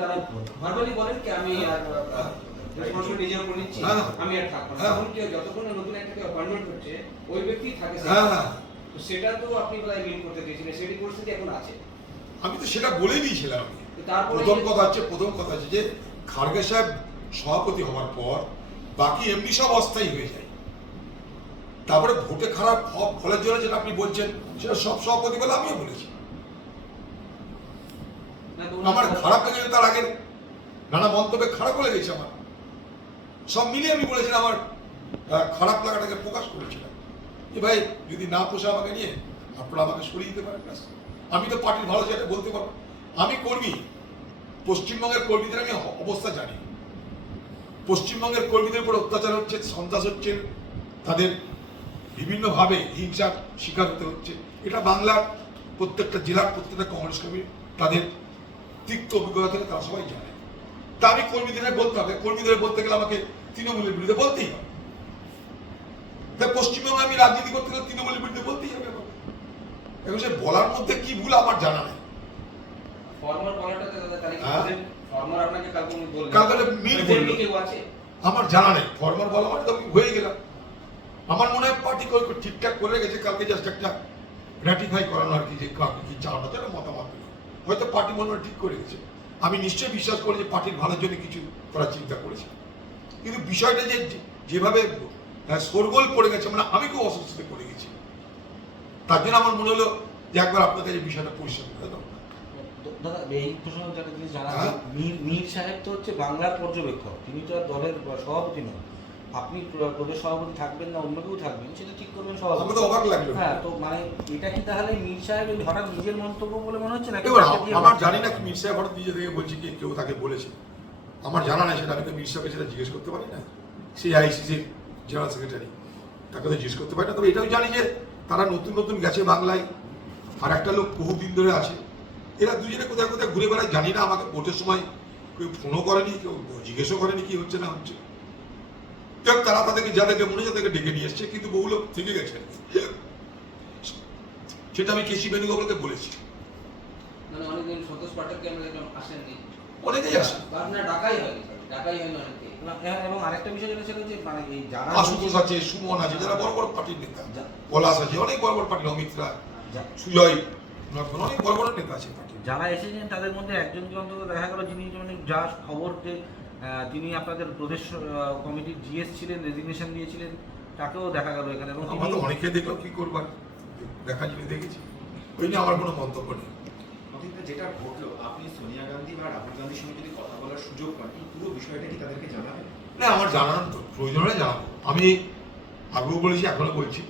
তারা ভার্বালি বলেন কি আমি আর রেসপন্সিবিলিটি নিজের উপর নিচ্ছি, আমি আর থাকবো না। তখন কি যতক্ষণ না নতুন একটা অ্যাপয়েন্টমেন্ট হচ্ছে ওই ব্যক্তি থাকে, তো সেটা তো আপনি প্রায় মিন করতে চেয়েছিলেন, সেটি পরিস্থিতি এখন আছে। আমি তো সেটা বলেই দিয়েছিলাম। তারপরে প্রথম কথা হচ্ছে যে খাড়গে সাহেব সভাপতি হওয়ার পর বাকি এমনি সব অস্থায়ী হয়ে যায়। তারপরে ভোটে খারাপ ফলের জন্য যেটা আপনি বলছেন সেটা সব সভাপতি বলে আমিও বলেছি। আমার খারাপ লেগেছে, তার আগে নানা মন্তব্যে খারাপ লেগেছে আমার, সব মিলিয়ে আমি বলেছিলাম, আমার খারাপ লাগাটাকে প্রকাশ করেছিলাম যে ভাই যদি না পোষা আমাকে নিয়ে আপনারা আমাকে সরিয়ে দিতে পারেন। আমি তো পার্টির ভালো জায়গা বলতে পারবো, আমি কর্মী, পশ্চিমবঙ্গের কর্মীদের আমি অবস্থা জানি। পশ্চিমবঙ্গের কর্মীদের উপর অত্যাচার হচ্ছে, সন্ত্রাস হচ্ছে, তাদের বিভিন্নভাবে হিংসার শিকার হতে হচ্ছে। এটা বাংলার প্রত্যেকটা জেলার প্রত্যেকটা কংগ্রেস কর্মী তাদের তিক্ত অভিজ্ঞতা থেকে তারা সবাই জানে। তা আমি কর্মীদের বলতে হবে, কর্মীদের বলতে গেলে আমাকে তৃণমূলের বিরুদ্ধে বলতেই হবে। তাই পশ্চিমবঙ্গে আমি রাজনীতি করতে গেলে তৃণমূলের বিরুদ্ধে বলতেই হবে। এখন সে বলার মধ্যে কি ভুল আমার জানা নেই। আমার জানা নেই ফরমাল বলা মানে তো হয়ে গেলাম। আমার মনে হয় পার্টি ঠিকঠাক করে গেছে, কালকে জাস্ট একটা র্যাটিফাই করানো আর কি, যে কাকে কি চাওয়ানো একটা মতামত হয়তো পার্টি মনে হয় ঠিক করে গেছে। আমি নিশ্চয়ই বিশ্বাস করি যে পার্টির ভালোর জন্য কিছু তারা চিন্তা করেছে, কিন্তু বিষয়টা যে যেভাবে শোরগোল পড়ে গেছে, মানে আমি খুব অস্বস্তিতে পড়ে গেছি। তার জন্য আমার মনে হলো যে একবার আপনার কাছে বিষয়টা পরিষ্কার করে দাও। দাদা এই প্রশ্ন একটা জিনিস জানা, মীর সাহেব তো হচ্ছে বাংলার পর্যবেক্ষক, তিনি তো আর দলের সভাপতি নন। আপনি প্রদেশ সভাপতি থাকবেন না অন্য কেউ থাকবেন সেটা ঠিক করবেন সভাপতি। আমাকে তো অবাক লাগলো। হ্যাঁ, তো মানে এটা কি তাহলে মীর সাহেব হঠাৎ নিজের মন্তব্য বলে মনে হচ্ছে না? আমার জানি না মীর সাহেব হঠাৎ নিজে থেকে বলছে কি কেউ তাকে বলেছে, আমার জানা নাই সেটা। আমি তো মীর সাহেবকে সেটা জিজ্ঞেস করতে পারি না, সেই আইসিসির জেনারেল সেক্রেটারি, তাকে তো জিজ্ঞেস করতে পারি না। তবে এটাও জানি যে তারা নতুন নতুন গেছে বাংলায়, আর একটা লোক বহুদিন ধরে আছে। এরা দুজনে কোথায় কোথায় ঘুরে বেড়ায় জানি না। আমাকে ভোটের সময় কেউ ফোনও করেনি, কেউ জিজ্ঞেসও করেনি কি হচ্ছে না হচ্ছে। তারা তাদেরকে যাদেরকে মনে হয় তাদেরকে ডেকে নিয়ে এসছে, কিন্তু বহু লোক থেকে গেছে। সেটা আমি কেসি বেণুগোপালকে বলেছি। অনেকেই আসে, এবং আরেকটা বিষয় যেটা ছিল যে মানে এই যারা আশুতোষ আছে, সুমন আছে, যারা বড় বড় পার্টির নেতা, পলাশ আছে, অনেক বড় বড় পার্টির, অমিত রায়, সুজয়, অনেক বড় বড় নেতা আছে। যারা এসেছেন তাদের মধ্যে একজনকে অন্তত দেখা গেল যিনি মানে যা খবর যে তিনি আপনাদের প্রদেশ কমিটির জিএস ছিলেন, রেজিগনেশন দিয়েছিলেন, তাকেও দেখা গেল এখানে। এবং আমরা তো অনেকে দেখলাম, কি করবার দেখা জিনিস দেখেছি, ওই নিয়ে আমার কোনো মন্তব্য নেই। যেটা ঘটলো, আপনি সোনিয়া গান্ধী বা রাহুল গান্ধীর সঙ্গে যদি কথা বলার সুযোগ পান, এই পুরো বিষয়টা কি তাদেরকে জানাবেন? না, আমার জানানো তো প্রয়োজনে জানাবো। আমি আগেও বলেছি, এখনো বলছি,